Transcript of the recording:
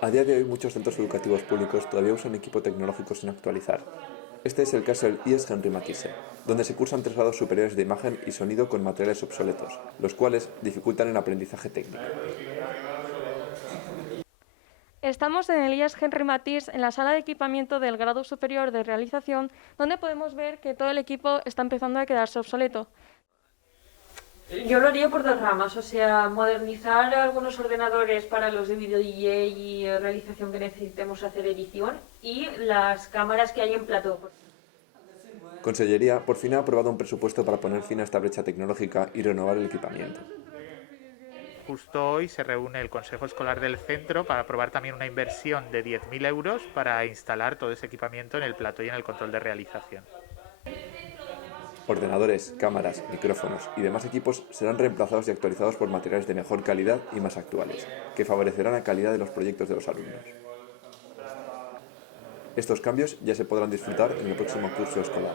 A día de hoy muchos centros educativos públicos todavía usan equipo tecnológico sin actualizar. Este es el caso del IES Henry Matisse, donde se cursan 3 grados superiores de imagen y sonido con materiales obsoletos, los cuales dificultan el aprendizaje técnico. Estamos en el IES Henry Matisse, en la sala de equipamiento del grado superior de realización, donde podemos ver que todo el equipo está empezando a quedarse obsoleto. Yo lo haría por dos ramas, o sea, modernizar algunos ordenadores para los de video DJ y realización que necesitemos hacer edición y las cámaras que hay en plató. Consellería por fin ha aprobado un presupuesto para poner fin a esta brecha tecnológica y renovar el equipamiento. Justo hoy se reúne el Consejo Escolar del Centro para aprobar también una inversión de 10.000 euros para instalar todo ese equipamiento en el plató y en el control de realización. Ordenadores, cámaras, micrófonos y demás equipos serán reemplazados y actualizados por materiales de mejor calidad y más actuales, que favorecerán la calidad de los proyectos de los alumnos. Estos cambios ya se podrán disfrutar en el próximo curso escolar.